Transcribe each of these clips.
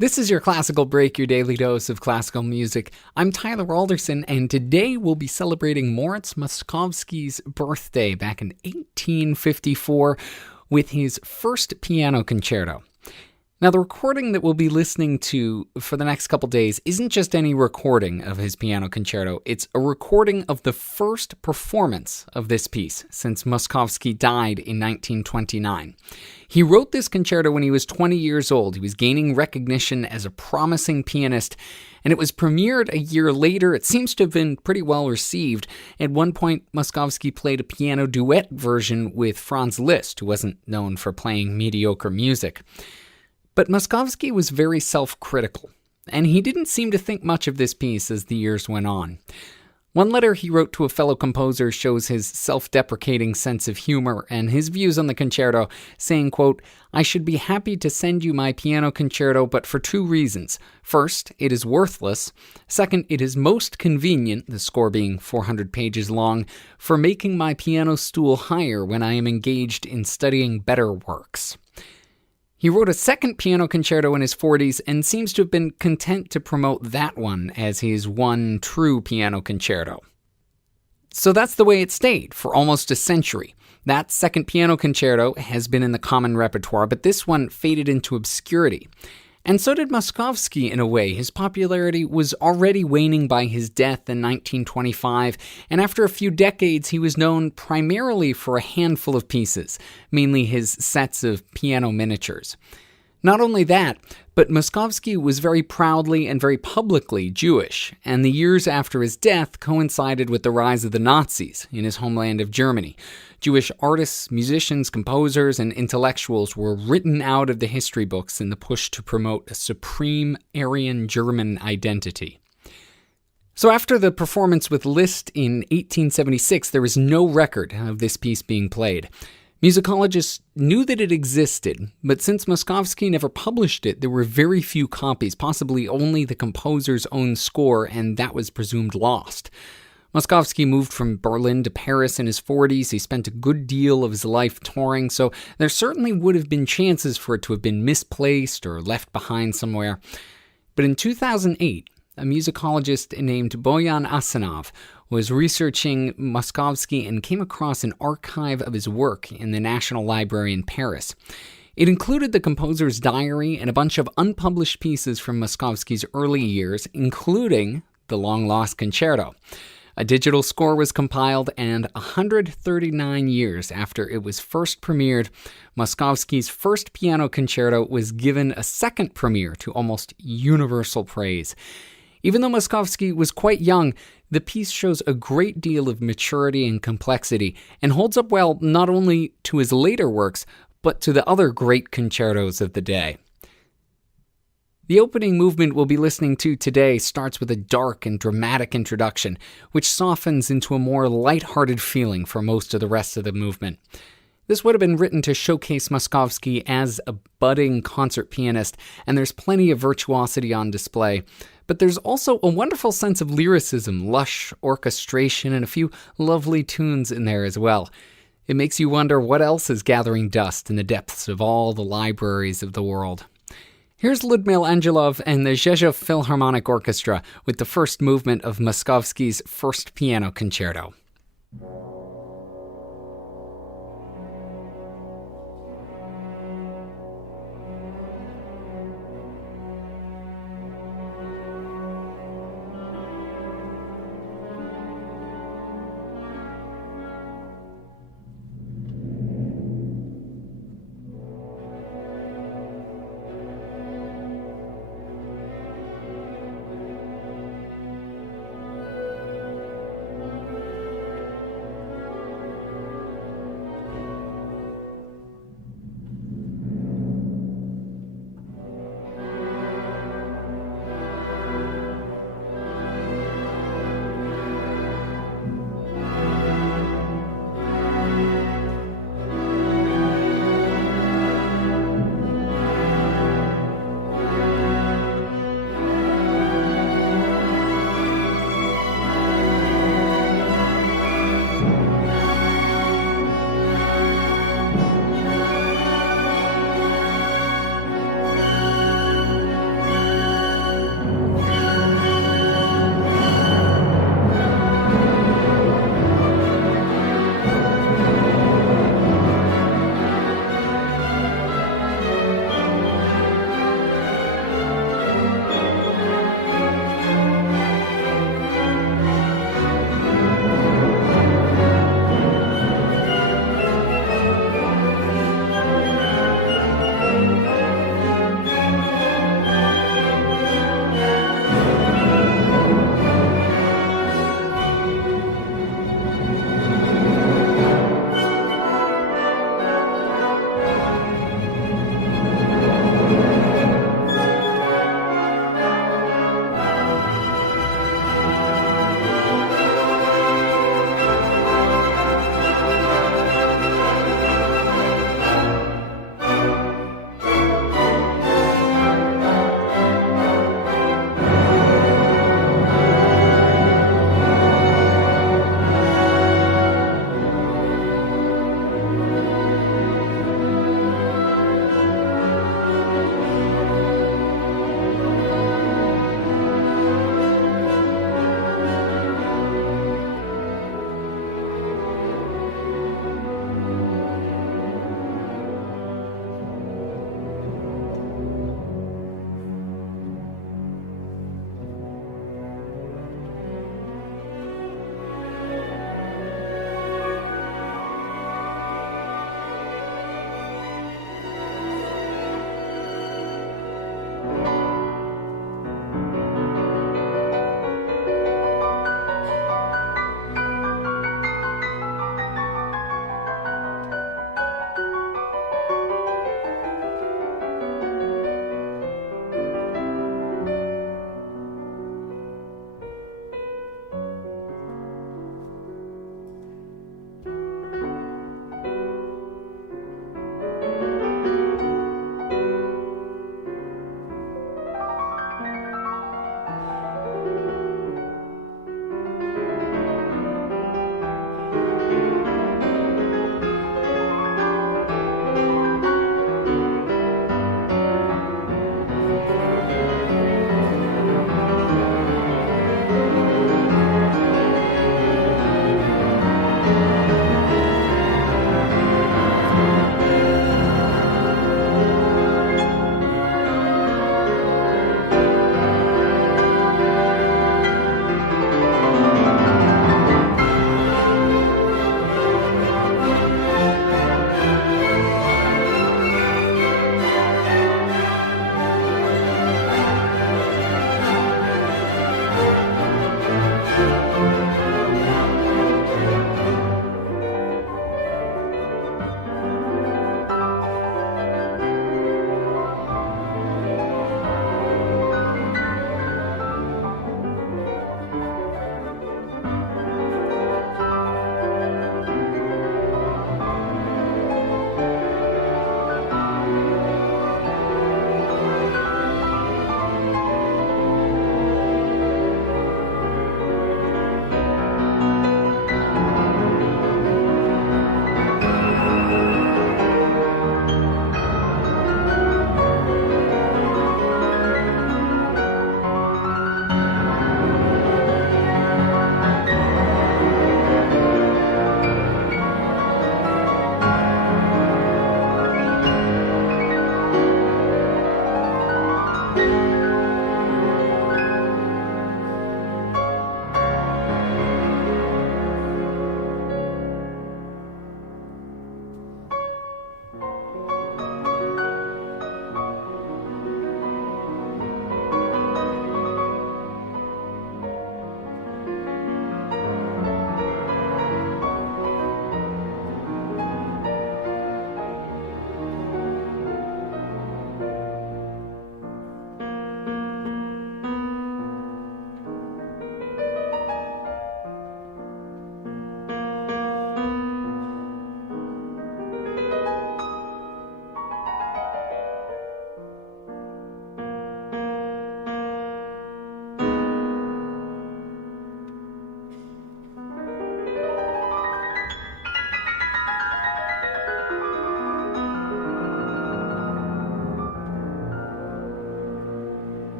This is your Classical Break, your daily dose of classical music. I'm Tyler Alderson, and today we'll be celebrating Moritz Moszkowski's birthday back in 1854 with his first piano concerto. Now, the recording that we'll be listening to for the next couple days isn't just any recording of his piano concerto. It's a recording of the first performance of this piece since Moszkowski died in 1929. He wrote this concerto when he was 20 years old. He was gaining recognition as a promising pianist, and it was premiered a year later. It seems to have been pretty well received. At one point, Moszkowski played a piano duet version with Franz Liszt, who wasn't known for playing mediocre music. But Moszkowski was very self-critical, and he didn't seem to think much of this piece as the years went on. One letter he wrote to a fellow composer shows his self-deprecating sense of humor and his views on the concerto, saying, quote, "I should be happy to send you my piano concerto, but for two reasons. First, it is worthless. Second, it is most convenient, the score being 400 pages long, for making my piano stool higher when I am engaged in studying better works." He wrote a second piano concerto in his 40s and seems to have been content to promote that one as his one true piano concerto. So that's the way it stayed for almost a century. That second piano concerto has been in the common repertoire, but this one faded into obscurity. And so did Moszkowski in a way. His popularity was already waning by his death in 1925, and after a few decades he was known primarily for a handful of pieces, mainly his sets of piano miniatures. Not only that, but Moszkowski was very proudly and very publicly Jewish, and the years after his death coincided with the rise of the Nazis in his homeland of Germany. Jewish artists, musicians, composers, and intellectuals were written out of the history books in the push to promote a supreme Aryan German identity. So after the performance with Liszt in 1876, there was no record of this piece being played. Musicologists knew that it existed, but since Moszkowski never published it, there were very few copies, possibly only the composer's own score, and that was presumed lost. Moszkowski moved from Berlin to Paris in his 40s. He spent a good deal of his life touring, so there certainly would have been chances for it to have been misplaced or left behind somewhere. But in 2008, a musicologist named Boyan Asanov was researching Moszkowski and came across an archive of his work in the National Library in Paris. It included the composer's diary and a bunch of unpublished pieces from Moszkowski's early years, including the long-lost concerto. A digital score was compiled, and 139 years after it was first premiered, Moszkowski's first piano concerto was given a second premiere to almost universal praise. Even though Moszkowski was quite young, the piece shows a great deal of maturity and complexity and holds up well not only to his later works, but to the other great concertos of the day. The opening movement we'll be listening to today starts with a dark and dramatic introduction, which softens into a more light-hearted feeling for most of the rest of the movement. This would have been written to showcase Moszkowski as a budding concert pianist, and there's plenty of virtuosity on display. But there's also a wonderful sense of lyricism, lush orchestration, and a few lovely tunes in there as well. It makes you wonder what else is gathering dust in the depths of all the libraries of the world. Here's Ludmil Angelov and the Rzeszów Philharmonic Orchestra with the first movement of Moszkowski's first piano concerto.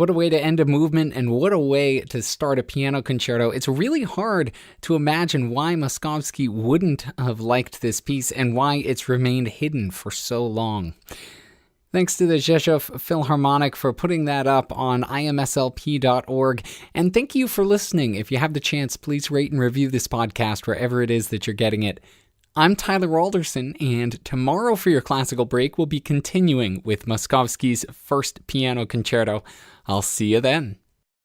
What a way to end a movement, and what a way to start a piano concerto. It's really hard to imagine why Moszkowski wouldn't have liked this piece and why it's remained hidden for so long. Thanks to the Rzeszów Philharmonic for putting that up on imslp.org. And thank you for listening. If you have the chance, please rate and review this podcast wherever it is that you're getting it. I'm Tyler Alderson, and tomorrow for your classical break, we'll be continuing with Moszkowski's first piano concerto. I'll see you then.